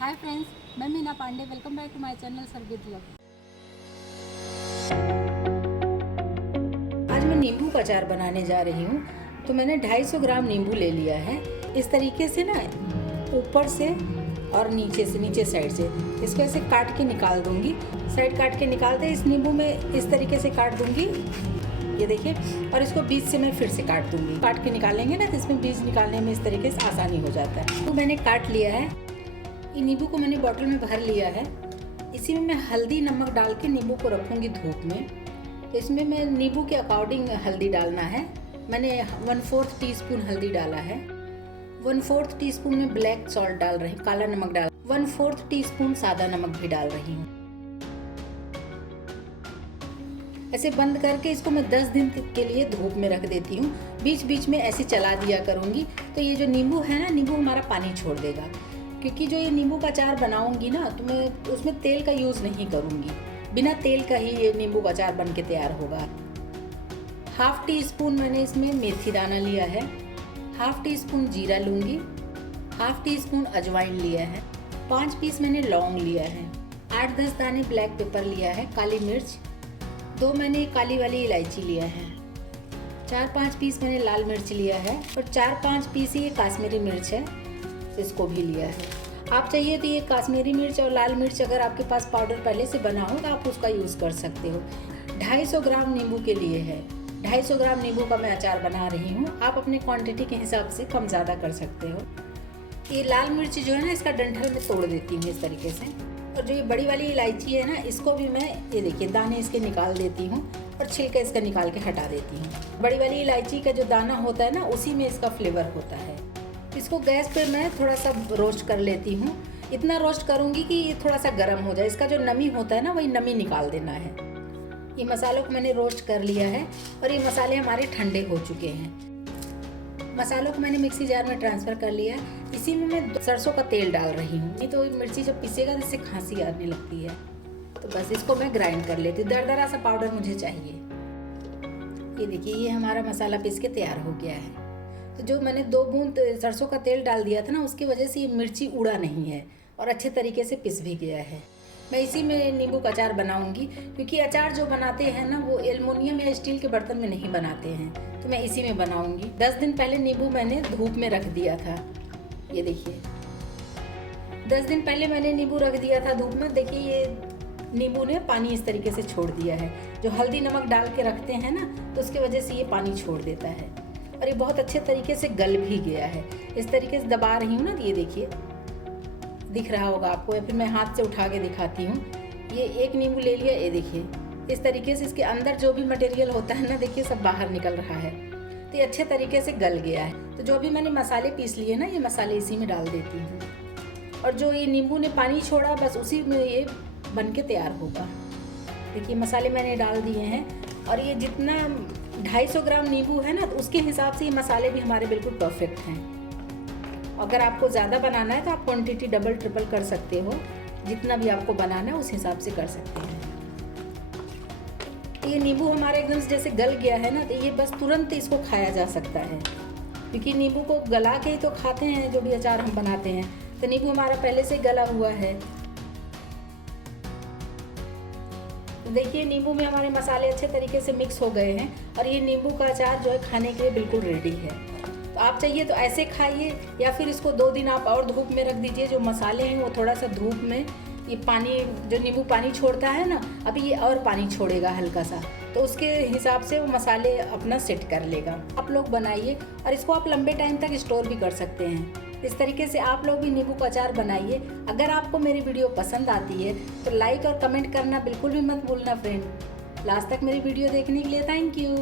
हाय friends, मैं Meena Pandey. Welcome back to my channel Sargeet vlog. आज मैं नींबू का अचार बनाने जा रही हूँ। तो मैंने 250 ग्राम नींबू ले लिया है। इस तरीके से ना ऊपर से और नीचे साइड से इसको ऐसे काट के निकाल दूंगी। साइड काट के निकालते इस नींबू में इस तरीके से काट दूंगी, ये देखिए। और इसको बीज से मैं फिर से काट दूंगी। काट के निकालेंगे ना तो इसमें बीज निकालने में इस तरीके से आसानी हो जाता है। तो मैंने काट लिया है। ये नींबू को मैंने बॉटल में भर लिया है। इसी में मैं हल्दी नमक डाल के नींबू को रखूँगी धूप में। तो इसमें मैं नींबू के अकॉर्डिंग हल्दी डालना है। मैंने 1/4 टीस्पून हल्दी डाला है। 1/4 टीस्पून में ब्लैक सॉल्ट डाल रही हूँ, काला नमक डाल। 1/4 टीस्पून सादा नमक भी डाल रही हूँ। ऐसे बंद करके इसको मैं 10 दिन के लिए धूप में रख देती हूँ। बीच बीच में ऐसे चला दिया करूँगी। तो ये जो नींबू है ना, नींबू हमारा पानी छोड़ देगा। क्योंकि जो ये नींबू का अचार बनाऊंगी ना, तो मैं उसमें तेल का यूज़ नहीं करूँगी। बिना तेल का ही ये नींबू का अचार बन के तैयार होगा। 1/2 टीस्पून मैंने इसमें मेथी दाना लिया है। 1/2 टीस्पून जीरा लूँगी। 1/2 टीस्पून अजवाइन लिया है। 5 पीस मैंने लौंग लिया है। 8-10 दाने ब्लैक पेपर लिया है। काली मिर्च 2 मैंने काली वाली इलायची लिया है। 4-5 पीस मैंने लाल मिर्च लिया है। और 4-5 पीस ये काश्मीरी मिर्च है, इसको भी लिया है। आप चाहिए तो ये काश्मीरी मिर्च और लाल मिर्च अगर आपके पास पाउडर पहले से बना हो तो आप उसका यूज़ कर सकते हो। 250 ग्राम नींबू के लिए है। 250 ग्राम नींबू का मैं अचार बना रही हूँ। आप अपने क्वांटिटी के हिसाब से कम ज़्यादा कर सकते हो। ये लाल मिर्च जो है ना, इसका डंठल में तोड़ देती हूँ इस तरीके से। और जो ये बड़ी वाली इलायची है ना, इसको भी मैं ये देखिए दाने इसके निकाल देती हूँ और छिलका इसका निकाल के हटा देती हूँ। बड़ी वाली इलायची का जो दाना होता है ना, उसी में इसका फ्लेवर होता है। इसको गैस पे मैं थोड़ा सा रोस्ट कर लेती हूँ। इतना रोस्ट करूँगी कि ये थोड़ा सा गर्म हो जाए। इसका जो नमी होता है ना, वही नमी निकाल देना है। ये मसालों को मैंने रोस्ट कर लिया है और ये मसाले हमारे ठंडे हो चुके हैं। मसालों को मैंने मिक्सी जार में ट्रांसफ़र कर लिया। इसी में मैं सरसों का तेल डाल रही हूँ। नहीं तो मिर्ची जब पिसेगा तो इससे खांसी आने लगती है। तो बस इसको मैं ग्राइंड कर लेती हूँ। दरदरा सा पाउडर मुझे चाहिए। ये देखिए, ये हमारा मसाला पीस के तैयार हो गया है। तो जो मैंने 2 बूंद सरसों का तेल डाल दिया था ना, उसकी वजह से ये मिर्ची उड़ा नहीं है और अच्छे तरीके से पिस भी गया है। मैं इसी में नींबू का अचार बनाऊंगी, क्योंकि अचार जो बनाते हैं ना, वो एल्युमिनियम या स्टील के बर्तन में नहीं बनाते हैं। तो मैं इसी में बनाऊंगी। 10 दिन पहले नींबू मैंने धूप में रख दिया था। ये देखिए, 10 दिन पहले मैंने नींबू रख दिया था धूप में। देखिए, ये नींबू ने पानी इस तरीके से छोड़ दिया है। जो हल्दी नमक डाल के रखते हैं ना, तो उसकी वजह से ये पानी छोड़ देता है। और ये बहुत अच्छे तरीके से गल भी गया है। इस तरीके से दबा रही हूँ ना, ये देखिए, दिख रहा होगा आपको, या फिर मैं हाथ से उठा के दिखाती हूँ। ये एक नींबू ले लिया, ये देखिए। इस तरीके से इसके अंदर जो भी मटेरियल होता है ना, देखिए सब बाहर निकल रहा है। तो ये अच्छे तरीके से गल गया है। तो जो भी मैंने मसाले पीस लिए ना, ये मसाले इसी में डाल देती हूँ। और जो ये नींबू ने पानी छोड़ा, बस उसी में ये बन के तैयार होगा। देखिए, मसाले मैंने डाल दिए हैं। और ये जितना 250 ग्राम नींबू है ना, तो उसके हिसाब से ये मसाले भी हमारे बिल्कुल परफेक्ट हैं। अगर आपको ज़्यादा बनाना है तो आप क्वांटिटी डबल ट्रिपल कर सकते हो। जितना भी आपको बनाना है उस हिसाब से कर सकते हैं। ये नींबू हमारे एकदम से जैसे गल गया है ना, तो ये बस तुरंत इसको खाया जा सकता है। क्योंकि नींबू को गला के ही तो खाते हैं जो भी अचार हम बनाते हैं। तो नींबू हमारा पहले से गला हुआ है। देखिए, नींबू में हमारे मसाले अच्छे तरीके से मिक्स हो गए हैं। और ये नींबू का अचार जो है खाने के लिए बिल्कुल रेडी है। तो आप चाहिए तो ऐसे खाइए, या फिर इसको 2 दिन आप और धूप में रख दीजिए। जो मसाले हैं वो थोड़ा सा धूप में, ये पानी जो नींबू पानी छोड़ता है ना, अभी ये और पानी छोड़ेगा हल्का सा। तो उसके हिसाब से वो मसाले अपना सेट कर लेगा। आप लोग बनाइए और इसको आप लंबे टाइम तक स्टोर भी कर सकते हैं। इस तरीके से आप लोग भी नींबू का अचार बनाइए। अगर आपको मेरी वीडियो पसंद आती है तो लाइक और कमेंट करना बिल्कुल भी मत भूलना फ्रेंड। लास्ट तक मेरी वीडियो देखने के लिए थैंक यू।